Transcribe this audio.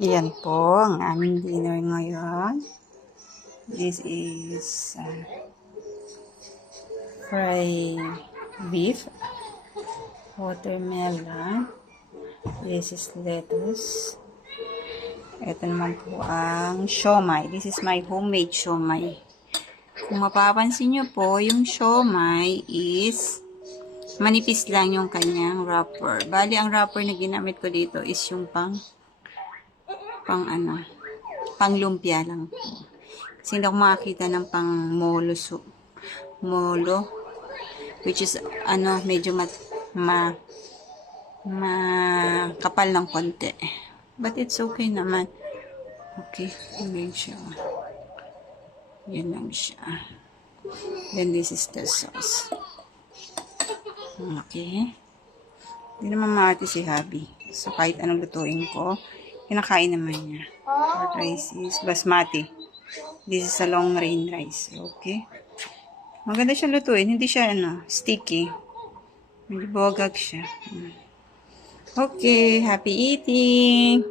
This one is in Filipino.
Yan po ang aming dinner ngayon. This is fried beef, watermelon, this is lettuce. Ito naman po ang siomai. This is my homemade siomai. Kung mapapansin nyo po, yung siomai is manipis lang yung kanyang wrapper. Bali, ang wrapper na ginamit ko dito is yung pang lumpia lang po. Kasi hindi ako makakita ng pang molo, which is medyo kapal ng konti. But it's okay naman. Okay, yan siya. Yan lang siya. Then this is the sauce. Okay. Hindi naman maarte si Habi. So kahit anong lutuin ko, kinakain naman niya. Our rice is basmati. This is a long grain rice. Okay. Maganda siya lutuin. Hindi siya sticky. Medyo bogag siya. Okay. Happy eating!